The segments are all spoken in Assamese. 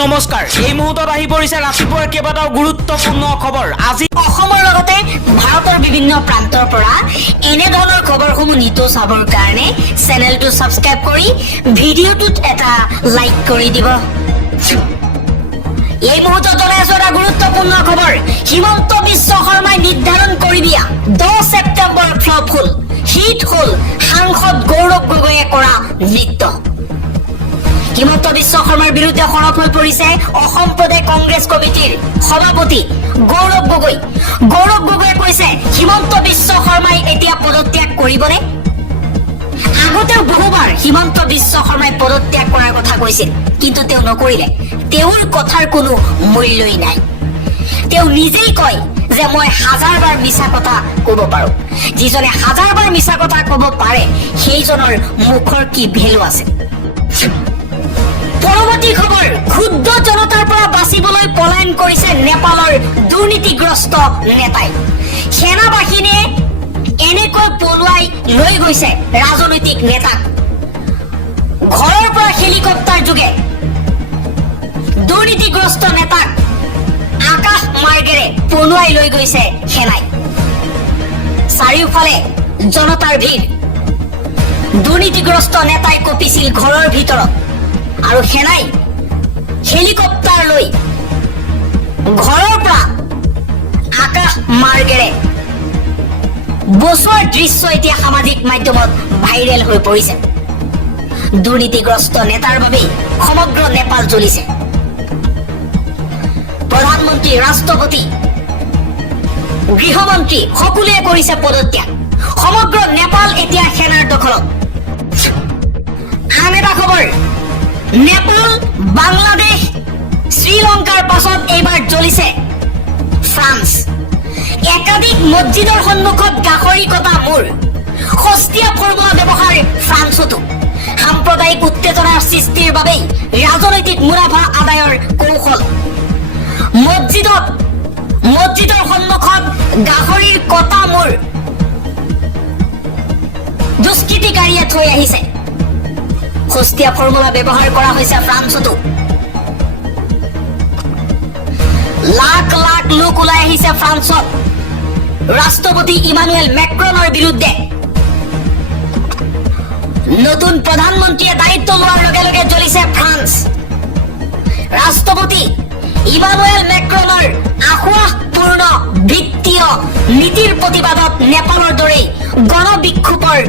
নমস্কাৰ এই মুহূৰ্তত আহি পৰিছে ৰাতিপুৱাৰ কেইবাটাও গুৰুত্বপূৰ্ণ খবৰ আজি অসমৰ লগতে ভাৰতৰ বিভিন্ন প্ৰান্তৰ পৰা এনে ধৰণৰ খবৰসমূহ নিতৌ চাবৰ কাৰণে চেনেলটো সাবস্ক্ৰাইব কৰি ভিডিঅ'টোত এটা লাইক কৰি দিব। এই মুহূৰ্তত জনাইছো এটা গুৰুত্বপূৰ্ণ খবৰ। হিমন্ত বিশ্ব শৰ্মাই নিৰ্ধাৰণ কৰি দিয়া 10 ছেপ্টেম্বৰ ফ্লপ হল, হিট হল সাংসদ গৌৰৱ গগৈয়ে কৰা নৃত্য। হিমন্ত বিশ্ব শৰ্মাৰ বিৰুদ্ধে সৰব হৈ পৰিছে অসম প্ৰদেশ কংগ্ৰেছ কমিটিৰ সভাপতি গৌৰৱ গগৈ। গৌৰৱ গগৈয়ে কৈছে হিমন্ত বিশ্ব শৰ্মাই এতিয়া পদত্যাগ কৰিবনে? আগতেও বহুবাৰ হিমন্ত বিশ্ব শৰ্মাই পদত্যাগ কৰাৰ কথা কৈছিল, কিন্তু তেওঁ নকৰিলে। তেওঁৰ কথাৰ কোনো মূল্যই নাই। তেওঁ নিজেই কয় যে মই হাজাৰবাৰ মিছা কথা ক'ব পাৰো। যিজনে হাজাৰবাৰ মিছা কথা ক'ব পাৰে সেইজনৰ মুখৰ কি ভেলু আছে? পৰৱৰ্তী খবৰ, ক্ষুদ্ৰ জনতাৰ পৰা বাচিবলৈ পলায়ন কৰিছে নেপালৰ দুৰ্নীতিগ্ৰস্ত নেতাই। সেনা বাহিনীয়ে এনেকৈ পলুৱাই লৈ গৈছে ৰাজনৈতিক নেতাক। ঘৰৰ পৰা হেলিকপ্টাৰ যোগে দুৰ্নীতিগ্ৰস্ত নেতাক আকাশ মাৰ্গেৰে পলুৱাই লৈ গৈছে সেনাই। চাৰিওফালে জনতাৰ ভিৰ। দুৰ্নীতিগ্ৰস্ত নেতাই কঁপিছিল ঘৰৰ ভিতৰত আৰু সেনাই হেলিকপ্টাৰ লৈ ঘৰৰ পৰা আকাশ মাৰ্গেৰে বছোৱাৰ দৃশ্য এতিয়া সামাজিক মাধ্যমত ভাইৰেল হৈ পৰিছে। দুৰ্নীতিগ্ৰস্ত নেতাৰ বাবেই সমগ্ৰ নেপাল জ্বলিছে। প্ৰধানমন্ত্ৰী, ৰাষ্ট্ৰপতি, গৃহমন্ত্ৰী সকলোৱে কৰিছে পদত্যাগ। সমগ্ৰ নেপাল এতিয়া সেনাৰ দখলত। আন এটা খবৰ, নেপাল, বাংলাদেশ, শ্ৰীলংকাৰ পাছত এইবাৰ জ্বলিছে ফ্ৰান্স। একাধিক মছজিদৰ সন্মুখত গাহৰি কটা মূৰ। সস্তীয়া ফৰ্মুলা ব্যৱহাৰ ফ্ৰান্সতো। সাম্প্ৰদায়িক উত্তেজনাৰ সৃষ্টিৰ বাবেই ৰাজনৈতিক মুনাফা আদায়ৰ কৌশল। মছজিদৰ সন্মুখত গাহৰিৰ কটা মূৰ দুষ্কৃতিকাৰীয়ে থৈ আহিছে। সস্তীয়া ফৰ্মুলা ব্যৱহাৰ কৰা হৈছে ফ্ৰান্সতো। লাখ লাখ লোক ওলাই আহিছে ফ্ৰান্সত ৰাষ্ট্ৰপতি ইমানুৱেল মেক্ৰনৰ বিৰুদ্ধে। নতুন প্ৰধানমন্ত্ৰীয়ে দায়িত্ব লোৱাৰ লগে লগে জ্বলিছে ফ্ৰান্স। ৰাষ্ট্ৰপতি ইমানুৱেল মেক্ৰনৰ আশাপূৰ্ণ বিত্তীয় নীতিৰ প্ৰতিবাদত নেপালৰ দৰেই গণবিক্ষোভৰ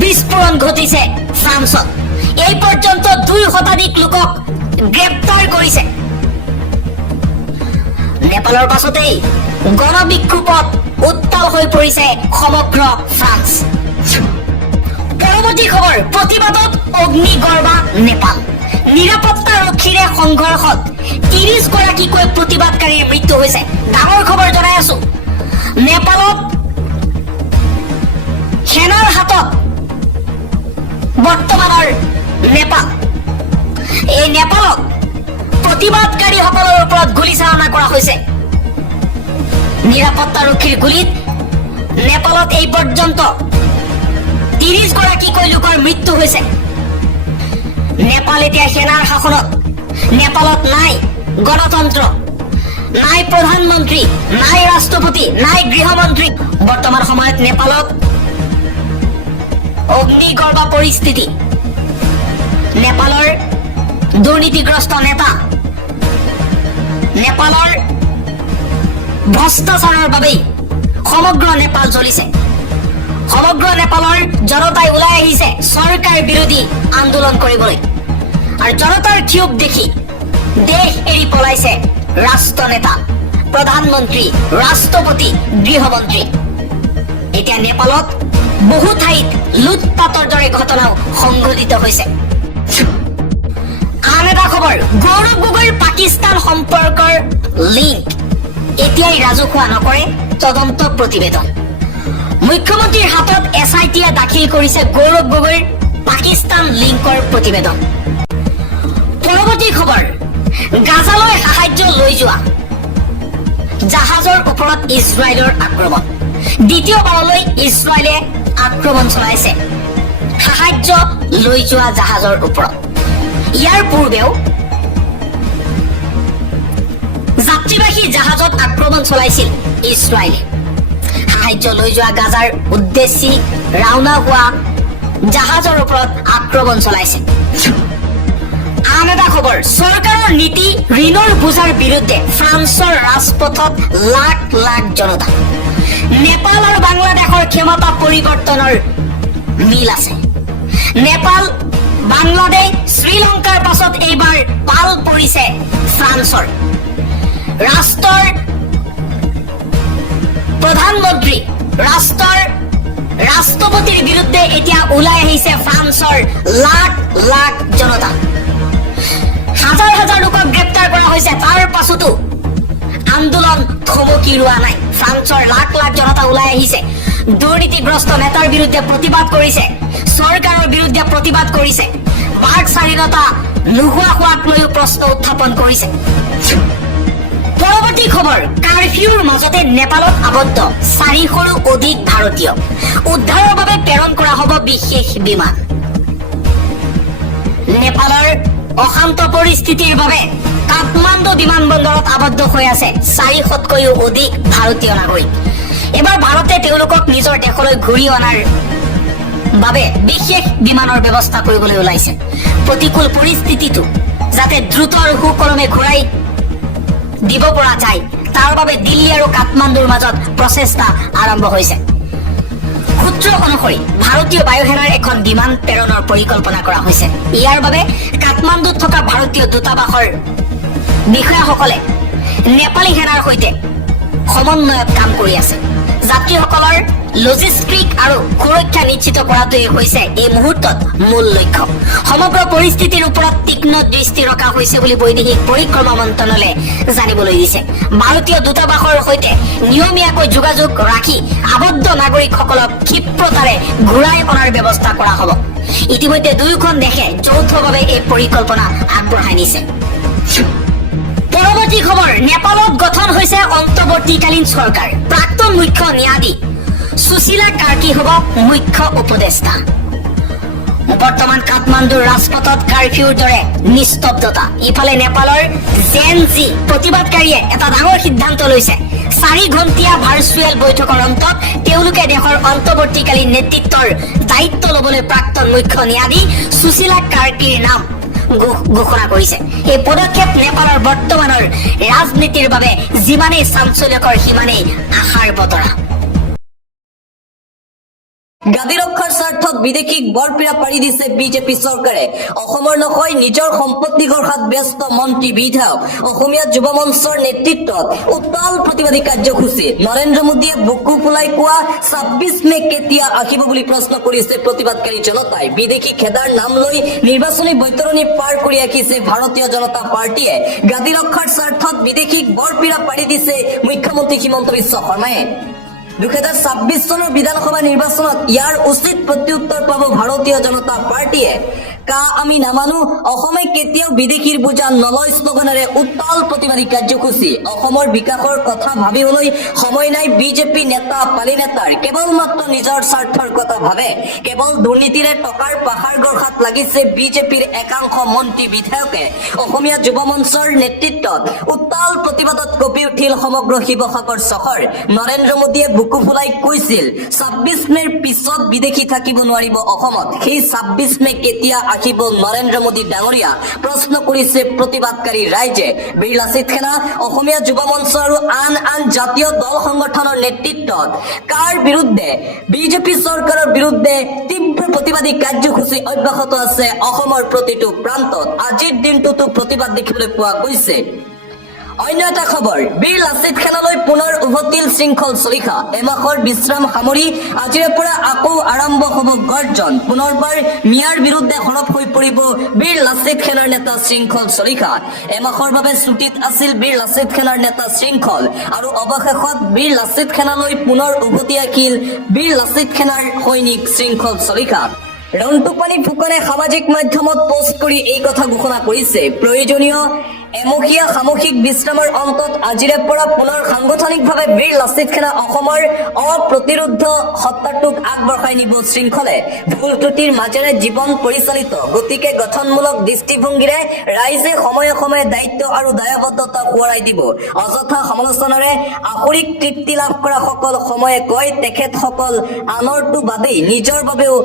বিস্ফোৰণ ঘটিছে ফ্ৰান্সত। এই পৰ্যন্ত 2 শতাধিক লোকক গ্ৰেপ্তাৰ কৰিছে। নেপালৰ পাছতেই গণবিক্ষোভত উত্তাল হৈ পৰিছে সমগ্ৰ ফ্ৰান্স। পৰৱৰ্তী খবৰ, প্ৰতিবাদত অগ্নিগৰ্ভা নেপাল। নিৰাপত্তাৰক্ষীৰে সংঘৰ্ষত 30 গৰাকীকৈ প্ৰতিবাদকাৰীৰ মৃত্যু হৈছে। ডাঙৰ খবৰ জনাই আছো। নেপালত সেনাৰ হাতত বৰ্তমানৰ নেপাল। এই নেপালত প্ৰতিবাদকাৰীসকলৰ ওপৰত গুলীচালনা কৰা হৈছে। নিৰাপত্তাৰক্ষীৰ গুলীত নেপালত এই পৰ্যন্ত 30 গৰাকীকৈ লোকৰ মৃত্যু হৈছে। নেপাল এতিয়া সেনাৰ শাসনত। নেপালত নাই গণতন্ত্ৰ, নাই প্ৰধানমন্ত্ৰী, নাই ৰাষ্ট্ৰপতি, নাই গৃহমন্ত্ৰী। বৰ্তমান সময়ত নেপালত অগ্নিগৰ্ভা পৰিস্থিতি। নেপালৰ দুৰ্নীতিগ্ৰস্ত নেতা, নেপালৰ ভ্ৰষ্টাচাৰৰ বাবেই সমগ্ৰ নেপাল জ্বলিছে। সমগ্ৰ নেপালৰ জনতাই ওলাই আহিছে চৰকাৰ বিৰোধী আন্দোলন কৰিবলৈ। আৰু জনতাৰ ক্ষোভ দেখি দেশ এৰি পলাইছে ৰাষ্ট্ৰনেতা, প্ৰধানমন্ত্ৰী, ৰাষ্ট্ৰপতি, গৃহমন্ত্ৰী। এতিয়া নেপালত বহু ঠাইত লুটপাটৰ দৰে ঘটনাও সংঘটিত হৈছে। আন এটা খবৰ, গৌৰৱ গগৈৰ পাকিস্তান সম্পৰ্কৰ লিংক এতিয়াই ৰাজহুৱা নকৰে তদন্ত প্ৰতিবেদন। মুখ্যমন্ত্ৰীৰ হাতত SITয়ে দাখিল কৰিছে গৌৰৱ গগৈৰ পাকিস্তান লিংকৰ প্ৰতিবেদন। পৰৱৰ্তী খবৰ, গাজালৈ সাহায্য লৈ যোৱা জাহাজৰ ওপৰত ইজৰাইলৰ আক্ৰমণ। দ্বিতীয়বাৰলৈ ইজৰাইলে আক্ৰমণ চলাইছে সাহায্য লৈ যোৱা জাহাজৰ ওপৰত। ইয়াৰ পূৰ্বেও অভিবাসী জাহাজত আক্ৰমণ চলাইছিল ইছৰাইলে সাহায্য লৈ যোৱা গাজাৰ উদ্দেশ্যি ৰাওনা হোৱা জাহাজৰ ওপৰত আক্ৰমণ চলাইছে আন এটা খবৰ চৰকাৰৰ নীতি ঋণৰ বোজাৰ বিৰুদ্ধে ফ্ৰান্সৰ ৰাজপথত লাখ লাখ জনতা নেপাল আৰু বাংলাদেশৰ ক্ষমতা পৰিৱৰ্তনৰ মিল আছে নেপাল বাংলাদেশ শ্ৰীলংকাৰ পাছত এইবাৰ পাল পৰিছে ফ্ৰান্সৰ ৰাষ্ট্ৰৰ প্ৰধানমন্ত্ৰী ৰাষ্ট্ৰপতিৰ বিৰুদ্ধে এতিয়া ওলাই আহিছে ফ্ৰান্সৰ লাখ লাখ জনতা হাজাৰ হাজাৰ লোকক গ্ৰেপ্তাৰ কৰা হৈছে তাৰ পাছতো আন্দোলন থমকি ৰোৱা নাই ফ্ৰান্সৰ লাখ লাখ জনতা ওলাই আহিছে দুৰ্নীতিগ্ৰস্ত নেতাৰ বিৰুদ্ধে প্ৰতিবাদ কৰিছে চৰকাৰৰ বিৰুদ্ধে প্ৰতিবাদ কৰিছে বাক স্বাধীনতা নোহোৱা হোৱাক লৈও প্ৰশ্ন উত্থাপন কৰিছে পৰৱৰ্তী খবৰ কাৰফিউৰ মাজতে নেপালত আবদ্ধ 400ৰো অধিক ভাৰতীয় উদ্ধাৰৰ বাবে প্ৰেৰণ কৰা হ'ব বিশেষ বিমান নেপালৰ অশান্ত পৰিস্থিতিৰ বাবে কাঠমাণ্ডু বিমানবন্দৰত আবদ্ধ হৈ আছে 400তকৈও অধিক ভাৰতীয় নাগৰিক এবাৰ ভাৰতে তেওঁলোকক নিজৰ দেশলৈ ঘূৰি অনাৰ বাবে বিশেষ বিমানৰ ব্যৱস্থা কৰিবলৈ ওলাইছে প্ৰতিকূল পৰিস্থিতিটো যাতে দ্ৰুত আৰু সুকলমে ঘূৰাই দিব পৰা যায় তাৰ বাবে দিল্লী আৰু কাঠমাণ্ডুৰ মাজত প্ৰচেষ্টা আৰম্ভ হৈছে সূত্ৰ অনুসৰি ভাৰতীয় বায়ুসেনাৰ এখন বিমান প্ৰেৰণৰ পৰিকল্পনা কৰা হৈছে ইয়াৰ বাবে কাঠমাণ্ডুত থকা ভাৰতীয় দূতাবাসৰ বিষয়াসকলে নেপালী সেনাৰ সৈতে সমন্বয়ত কাম কৰি আছে যাত্ৰীসকলৰ লজিষ্টিক আৰু সুৰক্ষা নিশ্চিত কৰাটোৱে হৈছে এই মুহূৰ্তত মূল লক্ষ্য সমগ্ৰ পৰিস্থিতিৰ ওপৰত তীক্ষ্ণ দৃষ্টি ৰখা হৈছে বুলি বৈদেশিক পৰিক্ৰমা মন্ত্ৰালয়ে জানিবলৈ দিছে ভাৰতীয় দূতাবাসৰ সৈতে নিয়মীয়াকৈ যোগাযোগ ৰাখি আবদ্ধ নাগৰিকসকলক ক্ষিপ্ৰতাৰে ঘূৰাই অনাৰ ব্যৱস্থা কৰা হ'ব ইতিমধ্যে দুয়োখন দেশে যৌথভাৱে এই পৰিকল্পনা আগবঢ়াই নিছে পৰৱৰ্তী খবৰ নেপালত গঠন হৈছে অন্তৱৰ্তীকালীন চৰকাৰ প্ৰাক্তন মুখ্য ন্যায়াধীশ সুশীলা কাৰ্কি হ'ব মুখ্য উপদেষ্টা বৰ্তমান কাঠমাণ্ডুৰ ৰাজপথত কাৰফিউৰ দৰে নিস্তব্ধতা ইফালে নেপালৰ জেন জি প্ৰতিবাদকাৰীয়ে এটা ডাঙৰ সিদ্ধান্ত লৈছে 4 ঘণ্টীয়া ভাৰ্চুৱেল বৈঠকৰ অন্তত তেওঁলোকে দেশৰ অন্তৱৰ্তীকালীন নেতৃত্বৰ দায়িত্ব ল'বলৈ প্ৰাক্তন মুখ্য ন্যায়াধীশ সুশীলা কাৰ্কিৰ নাম ঘোষণা কৰিছে এই পদক্ষেপ নেপালৰ বৰ্তমানৰ ৰাজনীতিৰ বাবে যিমানেই চাঞ্চল্যকৰ সিমানেই আশাৰ বতৰা গাদী ৰক্ষাৰ স্বাৰ্থত বিদেশীক বৰপীৰা পাৰি দিছে বিজেপি চৰকাৰে অসমৰ নহয় নিজৰ সম্পত্তি গঢ়াত ব্যস্ত মন্ত্ৰী বিধায়ক অসমীয়া যুৱ মঞ্চৰ নেতৃত্বত উত্তাল প্ৰতিবাদী কাৰ্যসূচী নৰেন্দ্ৰ মোদীয়ে বুকু ফুলাই কোৱা 26 মে কেতিয়া আহিব বুলি প্ৰশ্ন কৰিছে প্ৰতিবাদকাৰী জনতাই বিদেশী খেদাৰ নাম লৈ নিৰ্বাচনী বৈতৰণি পাৰ কৰি ৰাখিছে ভাৰতীয় জনতা পাৰ্টীয়ে গাদী ৰক্ষাৰ স্বাৰ্থত বিদেশীক বৰপীৰা পাৰি দিছে মুখ্যমন্ত্ৰী হিমন্ত বিশ্ব শৰ্মাই 2026 চনৰ বিধানসভা নিৰ্বাচনত ইয়াৰ উচিত প্ৰত্যুত্তৰ পাব ভাৰতীয় জনতা পাৰ্টীয়ে কা আমি নামানো অসমে কেতিয়াও বিদেশীৰ বোজা নলয় শ্লোগানেৰে উত্তাল প্ৰতিবাদী কাৰ্যসূচী অসমৰ বিকাশৰ কথা ভাবিবলৈ সময় নাই বিজেপি নেতা পালি নেতাৰ কেৱল মাত্ৰ নিজৰ স্বাৰ্থৰ কথা ভাবে কেৱল দুৰ্নীতিৰে টকাৰ পাহাৰ গঢ়াত লাগিছে বিজেপিৰ একাংশ মন্ত্ৰী বিধায়কে অসমীয়া যুৱ মঞ্চৰ নেতৃত্বত উত্তাল প্ৰতিবাদত কঁপি উঠিল সমগ্ৰ শিৱসাগৰ চহৰ নৰেন্দ্ৰ মোদীয়ে বুকু ফুলাই কৈছিল 26 মেৰ পিছত বিদেশী থাকিব নোৱাৰিব অসমত সেই 26 মে কেতিয়া আহিব নৰেন্দ্ৰ মোদী ডাঙৰীয়া প্ৰশ্ন কৰিছে প্ৰতিবাদকাৰী ৰাইজে বীৰ লাচিত সেনা অসমীয়া যুৱ মঞ্চ আৰু আন আন জাতীয় দল সংগঠনৰ নেতৃত্বত কাৰ বিৰুদ্ধে বিজেপি চৰকাৰৰ বিৰুদ্ধে তীব্ৰ প্ৰতিবাদী কাৰ্যসূচী অব্যাহত আছে অসমৰ প্ৰতিটো প্ৰান্তত আজিৰ দিনটোতো প্ৰতিবাদ দেখিবলৈ পোৱা গৈছে অন্য এটা খবৰ বীৰ লাচিত সেনালৈ পুনৰ উভতিল শৃংখল চলিখা এমাহৰ বিশ্ৰাম সামৰি আজিৰে পৰা আকৌ আৰম্ভ হ'ব গৰ্জন পুনৰবাৰ মিয়াৰ বিৰুদ্ধে সৰব হৈ পৰিব বীৰ লাচিত সেনাৰ নেতা শৃংখল চলিখা এমাহৰ বাবে ছুটিত আছিল বীৰ লাচিত সেনাৰ নেতা শৃংখল আৰু অৱশেষত বীৰ লাচিত সেনালৈ পুনৰ উভতি আহিল বীৰ লাচিত সেনাৰ সৈনিক শৃংখল চলিখা ৰন্টুপানী ফুকনে সামাজিক মাধ্যমত পোষ্ট কৰি এই কথা ঘোষণা কৰিছে প্ৰয়োজনীয় এমহীয়া সামূহিক বিশ্ৰামৰ অন্তত আজিৰে পৰা পুনৰ সাংগঠনিকভাৱে বীৰ লাচিত সেনা অসমৰ অপ্ৰতিৰোধ সত্তাটোক আগবঢ়াই নিব শৃংখলে ভুল ত্ৰুটিৰ মাজেৰে জীৱন পৰিচালিত গতিকে গঠনমূলক দৃষ্টিভংগীৰে ৰাইজে সময়ে সময়ে দায়িত্ব আৰু দায়বদ্ধতা সোঁৱৰাই দিব অযথা সমালোচনাৰে আসৰিক তৃপ্তি লাভ কৰা সকল সময়ে কয় তেখেতসকল আনৰটো বাদেই নিজৰ বাবেও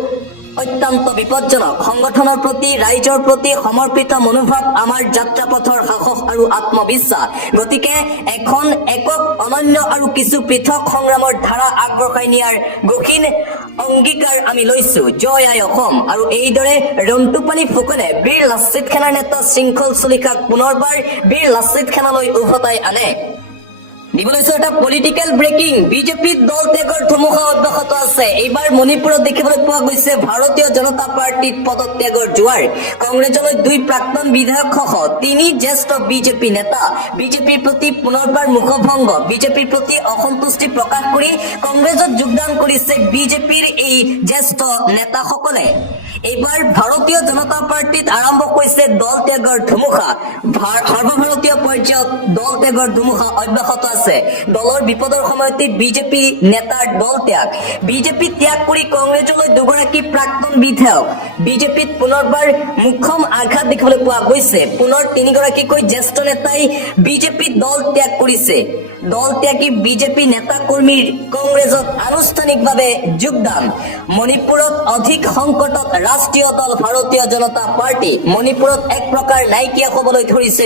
অত্যন্ত বিপজ্জনক সংগঠনৰ প্ৰতি ৰাইজৰ প্ৰতি সমৰ্পিত মনোভাৱ আমাৰ যাত্ৰাপথৰ সাহস আৰু আত্মবিশ্বাস গতিকে এখন একক অনন্য আৰু কিছু পৃথক সংগ্ৰামৰ ধাৰা আগবঢ়াই নিয়াৰ গহীন অংগীকাৰ আমি লৈছো জয় আই অসম আৰু এইদৰে ৰন্তুপানী ফুকনে বীৰ লাচিত সেনাৰ নেতা শৃংখল চলিকাক পুনৰবাৰ বীৰ লাচিত সেনালৈ উভতাই আনে দিবলৈছো এটা পলিটিকেল ব্ৰেকিং বিজেপিত দল ত্যাগৰ ধুমুহা অব্যাহত আছে এইবাৰ মণিপুৰত দেখিবলৈ পোৱা গৈছে ভাৰতীয় জনতা পাৰ্টিত পদত্যাগৰ জোৱাৰ কংগ্ৰেছলৈ 2 প্ৰাক্তন বিধায়কসহ 3 জ্যেষ্ঠ বিজেপি নেতা বিজেপিৰ প্ৰতি পুনৰবাৰ মুখভংগ বিজেপিৰ প্ৰতি অসন্তুষ্টি প্ৰকাশ কৰি কংগ্ৰেছত যোগদান কৰিছে বিজেপিৰ এই জ্যেষ্ঠ নেতাসকলে এইবাৰ ভাৰতীয় জনতা পাৰ্টিত আৰম্ভ হৈছে দল ত্যাগৰ ধুমুহা সৰ্বভাৰতীয় পৰ্যায়ত দল ত্যাগৰ ধুমুহা অব্যাহত আছে দলৰ বিপদৰ সময়তে বিজেপি নেতাৰ দল ত্যাগ বিজেপি ত্যাগ কৰি কংগ্ৰেছলৈ 2 গৰাকী প্ৰাক্তন বিধায়ক বিজেপিত পুনৰবাৰ মুখ্যম আঘাত দেখিবলৈ পোৱা গৈছে পুনৰ 3 গৰাকীকৈ জ্যেষ্ঠ নেতাই বিজেপি দল ত্যাগ কৰিছে দল ত্যাগী বিজেপি নেতা কৰ্মীৰ কংগ্ৰেছত আনুষ্ঠানিকভাৱে যোগদান মণিপুৰত অধিক সংকটত ৰাষ্ট্ৰীয় দল ভাৰতীয় জনতা পাৰ্টি মণিপুৰত এক প্ৰকাৰ নাইকিয়া হ'বলৈ ধৰিছে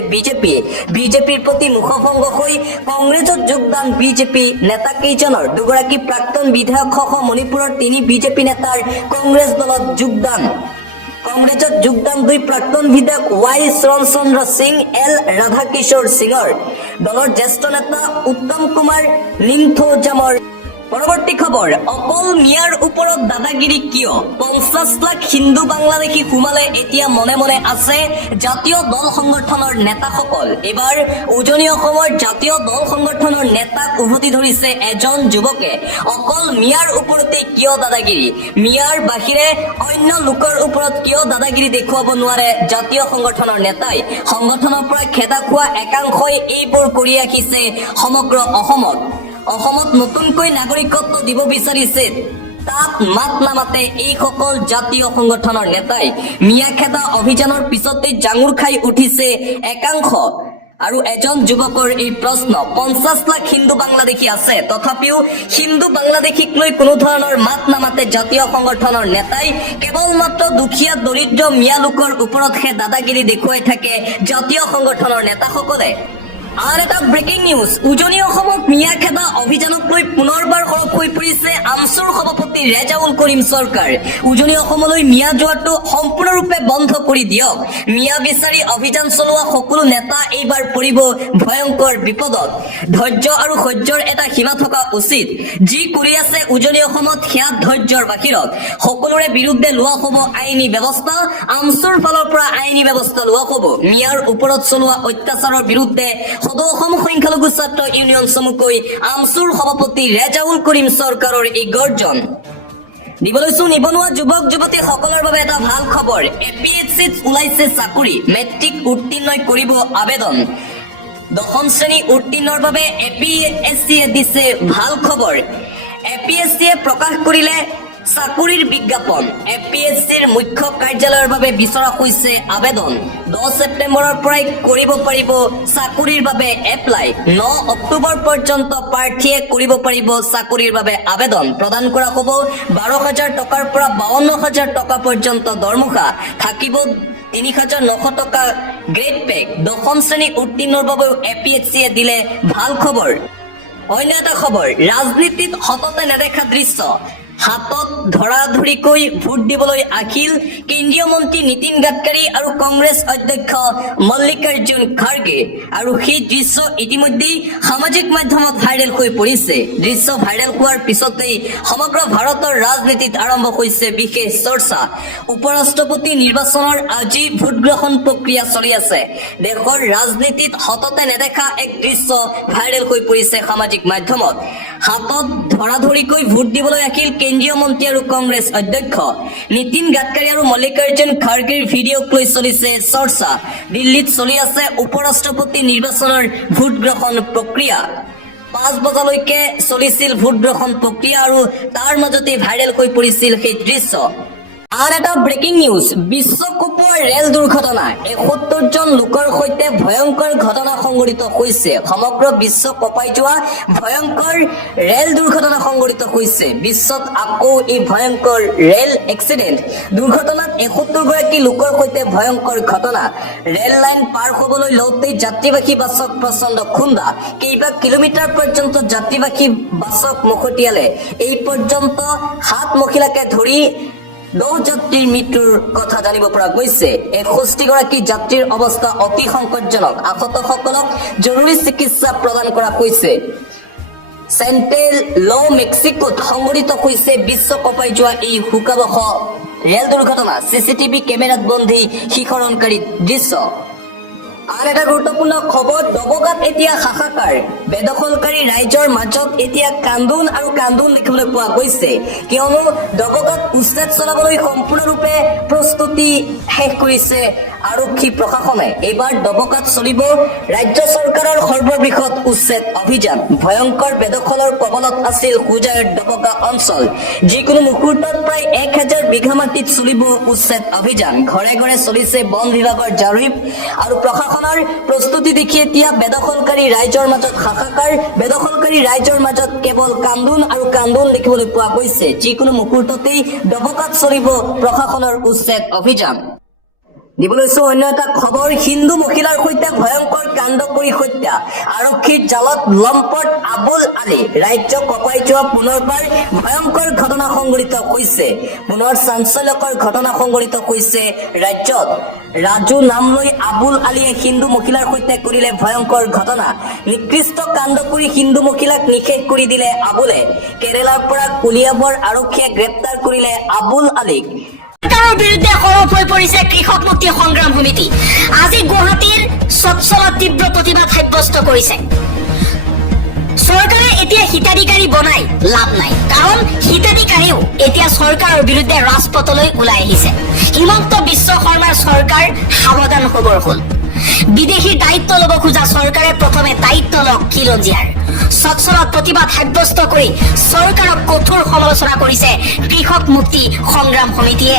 বিজেপিৰ প্ৰতি মুখভংগ হৈ কংগ্ৰেছত যোগদান বিজেপি নেতা কেইজনৰ 2 গৰাকী প্ৰাক্তন বিধায়কসহ মণিপুৰৰ 3 বিজেপি নেতাৰ কংগ্ৰেছ দলত যোগদান কংগ্ৰেছত যোগদান 2 প্ৰাক্তন বিধায়ক ৱাই শৰণ সিং এল ৰাধাকিশোৰ সিঙৰ দলৰ জ্যেষ্ঠ নেতা উত্তম কুমাৰ নিমথৌজামৰ পৰৱৰ্তী খবৰ অকল মিয়াৰ ওপৰত দাদাগিৰি কিয় 50 লাখ হিন্দু বাংলাদেশী সোমালে এতিয়া মনে মনে আছে জাতীয় দল সংগঠনৰ নেতাসকল এবাৰ উজনি অসমৰ জাতীয় দল সংগঠনৰ নেতাক উভতি ধৰিছে এজন যুৱকে অকল মিয়াৰ ওপৰতে কিয় দাদাগিৰি মিয়াৰ বাহিৰে অন্য লোকৰ ওপৰত কিয় দাদাগিৰি দেখুৱাব নোৱাৰে জাতীয় সংগঠনৰ নেতাই সংগঠনৰ পৰা খেদা খোৱা একাংশই এইবোৰ কৰি ৰাখিছে সমগ্ৰ অসমত নতুনকৈ নাগৰিকত্ব দিব বিচাৰিছে তাত মাত নামাতে এইসকল জাতীয় সংগঠনৰ নেতাই মিয়া খেদা অভিযানৰ পিছতে জাঙুৰ খাই উঠিছে একাংশ আৰু এজন যুৱকৰ এই প্ৰশ্ন 50 লাখ হিন্দু বাংলাদেশী আছে তথাপিও হিন্দু বাংলাদেশীক লৈ কোনো ধৰণৰ মাত নামাতে জাতীয় সংগঠনৰ নেতাই কেৱল মাত্ৰ দুখীয়া দৰিদ্ৰ মিয়া লোকৰ ওপৰতহে দাদাগিৰি দেখুৱাই থাকে জাতীয় সংগঠনৰ নেতাসকলে আন এটা ব্ৰেকিং নিউজ উজনি অসমত মিয়া খেদা অভিযানক লৈ পুনৰবাৰ সৰব হৈ পৰিছে আমচুৰ সভাপতি ৰেজাউল কৰিম চৰকাৰ উজনি অসমলৈ মিয়া যোৱাটো সম্পূৰ্ণৰূপে বন্ধ কৰি দিয়ক মিয়া বিচাৰি অভিযান চলোৱা সকলো নেতা এইবাৰ পৰিব ভয়ংকৰ বিপদত ধৈৰ্য আৰু সহ্যৰ এটা সীমা থকা উচিত যি কৰি আছে উজনি অসমত সেয়া ধৈৰ্যৰ বাহিৰত সকলোৰে বিৰুদ্ধে লোৱা হ'ব আইনী ব্যৱস্থা আমচুৰ ফালৰ পৰা আইনী ব্যৱস্থা লোৱা হ'ব মিয়াৰ ওপৰত চলোৱা অত্যাচাৰৰ বিৰুদ্ধে সদৌ অসম সংখ্যালঘু ছাত্ৰ ইউনিয়ন চমুকৈ আমচুৰ সভাপতি ৰেজাউল কৰিম চৰকাৰৰ এই গৰ্জন দিবলৈছো নিবনুৱা যুৱক যুৱতী সকলৰ বাবে এটা ভাল খবৰ এপিএছচিত ওলাইছে চাকৰি মেট্ৰিক উত্তীৰ্ণই কৰিব আবেদন 10ম শ্ৰেণী উত্তীৰ্ণৰ বাবে এপিএছচিয়ে দিছে ভাল খবৰ এপিএছচিয়ে প্ৰকাশ কৰিলে চাকৰিৰ বিজ্ঞাপন এপিএছচিৰ মুখ্য কাৰ্যালয়ৰ বাবে বিচৰা হৈছে আবেদন 10 ছেপ্টেম্বৰৰ পৰাই কৰিব পাৰিব চাকৰিৰ বাবে এপ্লাই 9 অক্টোবৰ পৰ্যন্ত প্ৰাৰ্থীয়ে কৰিব পাৰিব চাকৰিৰ বাবে আবেদন প্ৰদান কৰা হ'ব 12,000 টকাৰ পৰা 52,000 টকা পৰ্যন্ত দৰমহা থাকিব 3,900 টকা গ্ৰেড পেক 10ম শ্ৰেণী উত্তীৰ্ণৰ বাবে এপিএছচিয়ে দিলে ভাল খবৰ অন্য এটা খবৰ ৰাজনীতিত সততে নেদেখা দৃশ্য হাতত ধৰাধৰিকৈ ভোট দিবলৈ আহিল কেন্দ্ৰীয় মন্ত্ৰী নীতিন গাডকাৰী আৰু কংগ্ৰেছ অধ্যক্ষ মল্লিকাৰ্জুন খাৰ্গে আৰু সেই দৃশ্য ইতিমধ্যেই সামাজিক মাধ্যমত ভাইৰেল হৈ পৰিছে দৃশ্য ভাইৰেল হোৱাৰ পিছতেই সমগ্ৰ ভাৰতৰ ৰাজনীতিত আৰম্ভ হৈছে বিশেষ চৰ্চা উপৰাষ্ট্ৰপতি নিৰ্বাচনৰ আজি ভোট গ্ৰহণ প্ৰক্ৰিয়া চলি আছে দেশৰ ৰাজনীতিত সততে নেদেখা এক দৃশ্য ভাইৰেল হৈ পৰিছে সামাজিক মাধ্যমত হাতত ধৰাধৰিকৈ ভোট দিবলৈ আহিল কেন্দ্ৰীয় মন্ত্ৰী আৰু কংগ্ৰেছ অধ্যক্ষ নীতিন গাডকাৰী আৰু মল্লিকাৰ্জুন খাৰ্গেৰ ভিডিঅ'ক লৈ চলিছে চৰ্চা। দিল্লীত চলি আছে উপ ৰাষ্ট্ৰপতি নিৰ্বাচনৰ ভোট গ্ৰহণ প্ৰক্ৰিয়া। 5 বজালৈকে চলিছিল ভোট গ্ৰহণ প্ৰক্ৰিয়া আৰু তাৰ মাজতে ভাইৰেল হৈ পৰিছিল সেই দৃশ্য। আন এটা ব্ৰেকিং নিউজ, বিশ্বকাপৰ ৰেল দুৰ্ঘটনা 71 জন লোকৰ সৈতে ভয়ংকৰ ঘটনা সংঘটিত হৈছে। সমগ্ৰ বিশ্ব কঁপাই যোৱা ভয়ংকৰ ৰেল দুৰ্ঘটনা সংঘটিত হৈছে। বিশ্বত আকৌ এই ভয়ংকৰ ৰেল এক্সিডেণ্ট দুৰ্ঘটনাত 71 গৰাকী লোকৰ সৈতে ভয়ংকৰ ঘটনা। ৰেল লাইন পাৰ হ'বলৈ লওঁতেই যাত্ৰীবাহী বাছক প্ৰচণ্ড খুন্দা। কেইবা কিলোমিটাৰ পৰ্যন্ত যাত্ৰীবাহী বাছক মহতিয়ালে। এই পৰ্যন্ত 7 মহিলাকে ধৰি 10 যাত্ৰীৰ মৃত্যুৰ কথা জানিব পৰা গৈছে। 61 গৰাকী যাত্ৰীৰ অৱস্থা অতি সংকটজনক। আহতসকলক জৰুৰী চিকিৎসা প্ৰদান কৰা হৈছে। চেণ্ট্ৰেল ল' মেক্সিকোত সংঘটিত হৈছে বিশ্ব কঁপাই যোৱা এই শোকাবহ ৰেল দুৰ্ঘটনা। চিচিটিভি কেমেৰাত বন্দী শিহৰণকাৰী দৃশ্য। আন এটা গুৰুত্বপূৰ্ণ খবৰ, দবকাত এতিয়া হাহাকাৰ। বেদখলকাৰী ৰাইজৰ মাজত এতিয়া কান্দোন আৰু কান্দোন দেখিবলৈ পোৱা গৈছে, কিয়নো দবকাত উচ্ছেদ চলাবলৈ সম্পূৰ্ণৰূপে প্ৰস্তুতি শেষ কৰিছে আৰক্ষী প্ৰশাসনে। এইবাৰ দবকাত চলিব ৰাজ্য চৰকাৰৰ সৰ্ববৃহৎ উচ্ছেদ অভিযান। ভয়ংকৰ বেদখলৰ কবলত আছিল হোজাইৰ দবকা অঞ্চল। যিকোনো মুহূৰ্তত প্ৰায় 1000 বিঘা মাটিত চলিব উচ্ছেদ অভিযান। ঘৰে ঘৰে চলিছে বন বিভাগৰ জৰীপ আৰু প্ৰশাসনৰ প্ৰস্তুতি দেখি এতিয়া বেদখলকাৰী ৰাইজৰ মাজত হাহাকাৰ। বেদখলকাৰী ৰাইজৰ মাজত কেৱল কান্দোন আৰু কান্দোন দেখিবলৈ পোৱা গৈছে। যিকোনো মুহূৰ্ততেই দবকাত চলিব প্ৰশাসনৰ উচ্ছেদ অভিযান। দিবলৈছো অন্য এটা খবৰ, হিন্দু মহিলাৰ সৈতে ভয়ংকৰ কাণ্ড কৰি হত্যা। আৰক্ষীৰ জালত লম্পট আবুল আলী। ৰাজ্য কঁপাই যোৱা পুনৰবাৰ ভয়ংকৰ ঘটনা সংঘটিত হৈছে। পুনৰ চাঞ্চল্যকৰ ঘটনা সংঘটিত হৈছে ৰাজ্যত। ৰাজু নাম লৈ আবুল আলীয়ে হিন্দু মহিলাৰ সৈতে কৰিলে ভয়ংকৰ ঘটনা। নিকৃষ্ট কাণ্ড কৰি হিন্দু মহিলাক নিষেধ কৰি দিলে আবুলে। কেৰেলাৰ পৰা কলিয়াবৰ আৰক্ষীয়ে গ্ৰেপ্তাৰ কৰিলে আবুল আলীক। চৰকাৰৰ বিৰুদ্ধে সৰব হৈ পৰিছে কৃষক মুক্তি সংগ্ৰাম সমিতি। আজি গুৱাহাটীৰ স্বচ্ছলত তীব্ৰ প্ৰতিবাদ সাব্যস্ত কৰিছে। চৰকাৰে এতিয়া হিতাধিকাৰী বনাই লাভ নাই, কাৰণ হিতাধিকাৰীও এতিয়া চৰকাৰৰ বিৰুদ্ধে ৰাজপথলৈ ওলাই আহিছে। হিমন্ত বিশ্ব শৰ্মাৰ চৰকাৰ সাৱধান হবৰ হ'ল। বিদেশী দায়িত্ব ল'ব খোজা চৰকাৰে প্ৰথমে দায়িত্ব লওক খিলঞ্জীয়াৰ। স্বচ্ছলত প্ৰতিবাদ সাব্যস্ত কৰি চৰকাৰক কঠোৰ সমালোচনা কৰিছে কৃষক মুক্তি সংগ্ৰাম সমিতিয়ে।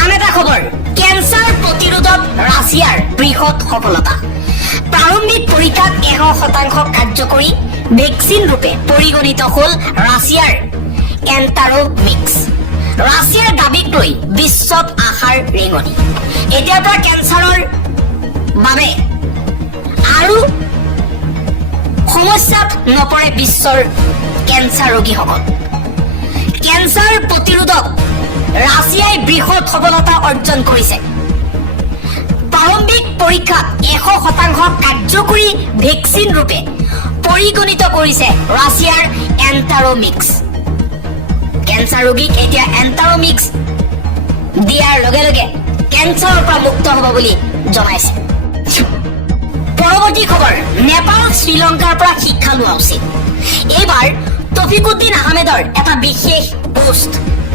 আন এটা খবৰ, কেঞ্চাৰ প্ৰতিৰোধত ৰাছিয়াৰ বৃহৎ সফলতা। প্ৰাৰম্ভিক পৰীক্ষাত 100% কাৰ্যকৰী ভেকচিন ৰূপে পৰিগণিত হ'ল ৰাছিয়াৰ এণ্টাৰ'মিক্স। ৰাছিয়াৰ দাবীক লৈ বিশ্বত আশাৰ ৰেঙনি। এতিয়াৰ পৰা কেঞ্চাৰৰ বাবে আৰু সমস্যাত নপৰে বিশ্বৰ কেঞ্চাৰ ৰোগীসকল। কেঞ্চাৰ প্ৰতিৰোধত ৰাছিয়াই বৃহৎ সফলতা অৰ্জন কৰিছে। প্ৰাৰম্ভিক পৰীক্ষাত 100% কাৰ্যকৰী ভেকচিন ৰূপে পৰিগণিত কৰিছে ৰাছিয়াৰ এণ্টাৰ'মিক্স। কেঞ্চাৰ ৰোগীক এতিয়া এণ্টাৰ'মিক্স দিয়াৰ লগে লগে কেঞ্চাৰৰ পৰা মুক্ত হ'ব বুলি জনাইছে। পৰৱৰ্তী খবৰ, নেপাল শ্ৰীলংকাৰ পৰা শিক্ষা লোৱা উচিত। এইবাৰ তফিকুদ্দিন আহমেদৰ এটা বিশেষ পোষ্ট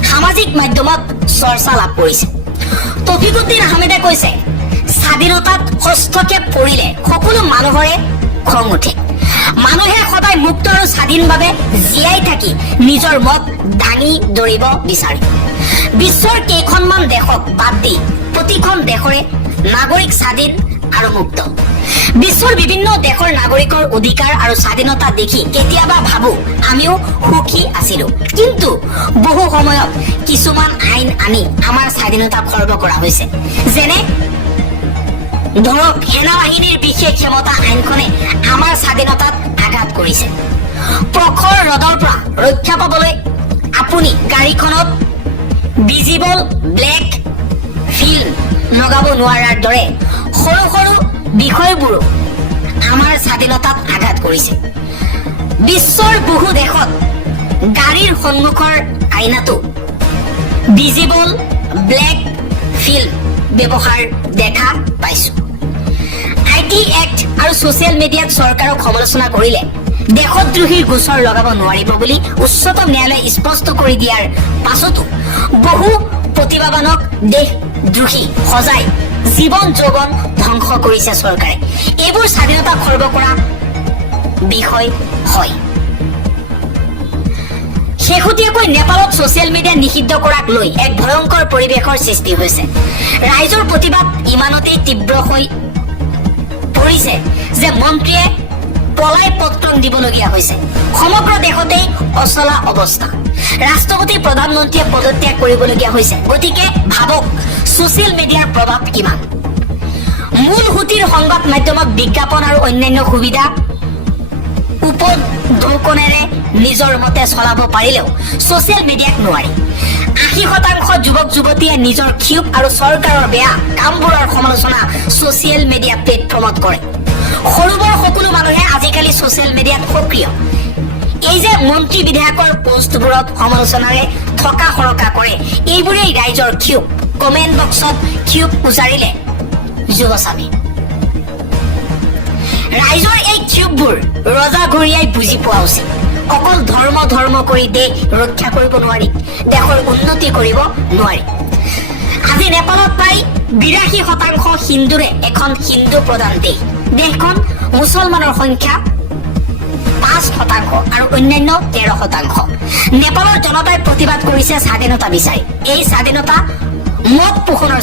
সামাজিক মাধ্যমত চৰ্চা লাভ কৰিছে। তফিকুদ্দিন আহমেদে কৈছে, স্বাধীনতাত হস্তক্ষেপ কৰিলে সকলো মানুহৰে খং উঠে। মানুহে সদায় মুক্ত আৰু স্বাধীনভাৱে জীয়াই থাকি নিজৰ মত দাঙি ধৰিব বিচাৰে। বিশ্বৰ কেইখনমান দেশক বাদ দি প্ৰতিখন দেশৰে নাগৰিক স্বাধীন আৰু মুক্ত। বিশ্বৰ বিভিন্ন দেশৰ নাগৰিকৰ অধিকাৰ আৰু স্বাধীনতা দেখি কেতিয়াবা ভাবো আমিও সুখী আছিলো, কিন্তু বহু সময়ত কিছুমান আইন আনি আমাৰ স্বাধীনতা খৰ্ব কৰা হৈছে। যেনে ধৰক সেনাবাহিনীৰ বিশেষ ক্ষমতা আইনখনে আমাৰ স্বাধীনতাত আঘাত কৰিছে। প্ৰখৰ ৰ'দৰ পৰা ৰক্ষা পাবলৈ আপুনি গাড়ীখনত ভিজিবল ব্লেক ফিল্ম লগাব নোৱাৰাৰ দৰে সৰু সৰু বিষয়বোৰো আমাৰ স্বাধীনতাত আঘাত কৰিছে। বিশ্বৰ বহু দেশত গাড়ীৰ সন্মুখৰ আইনাটো ভিজিবল ব্লেক ফিল্ম ব্যৱহাৰ দেখা পাইছো। IT এক্ট আৰু ছচিয়েল মিডিয়াত চৰকাৰক সমালোচনা কৰিলে দেশদ্ৰোহীৰ গোচৰ লগাব নোৱাৰিব বুলি উচ্চতম ন্যায়ালয়ে স্পষ্ট কৰি দিয়াৰ পাছতো বহু প্ৰতিভাৱানক দেশদ্ৰোহী সজাই জীৱন যৌৱন ধ্বংস কৰিছে চৰকাৰে। এইবোৰ স্বাধীনতা খৰ্ব কৰা বিষয় হয়। শেহতীয়াকৈ নেপালত ছচিয়েল মিডিয়া নিষিদ্ধ কৰাক লৈ এক ভয়ংকৰ পৰিৱেশৰ সৃষ্টি হৈছে। ৰাইজৰ প্ৰতিবাদ ইমানতেই তীব্ৰ হৈ পৰিছে যে মন্ত্ৰীয়ে পলাই পত্ৰং দিবলগীয়া হৈছে। সমগ্ৰ দেশতেই অচলা অৱস্থা। ৰাষ্ট্ৰপতি প্ৰধানমন্ত্ৰীয়ে পদত্যাগ কৰিবলগীয়া হৈছে। গতিকে ভাবক ছচিয়েল মিডিয়াৰ প্ৰভাৱ কিমান। মূল সুঁতিৰ সংবাদ মাধ্যমক বিজ্ঞাপন আৰু অন্যান্য সুবিধা উপঢৌকনেৰে নিজৰ মতে চলাব পাৰিলেও ছচিয়েল মিডিয়াক নোৱাৰি। 80% যুৱক যুৱতীয়ে নিজৰ ক্ষোভ আৰু চৰকাৰৰ বেয়া কামবোৰৰ সমালোচনা ছচিয়েল মিডিয়া প্লেটফৰ্মত কৰে। সৰু বৰ সকলো মানুহে আজিকালি ছচিয়েল মিডিয়াত সক্ৰিয়। এই যে মন্ত্ৰী বিধায়কৰ পোষ্টবোৰত সমালোচনাৰে থকা সৰকা কৰে, এইবোৰেই ৰাইজৰ ক্ষোভ। কমেণ্ট বক্সত ক্ষোভ উজাৰিলে যুৱচামী। ৰাইজৰ এই ক্ষোভবোৰ ৰজা ঘৰিয়াই বুজি পোৱা উচিত। অকল ধৰ্ম কৰি দেশ ৰক্ষা কৰিব নোৱাৰি, দেশৰ উন্নতি কৰিব নোৱাৰি। আজি নেপালত প্ৰায় 82% হিন্দুৰে এখন হিন্দু প্ৰধান দেশ। দেশখন মুছলমানৰ সংখ্যা 5% আৰু অন্যান্য 13%। নেপালৰ জনতাই প্ৰতিবাদ কৰিছে স্বাধীনতা বিচাৰি। এই স্বাধীনতা মত পোষণৰ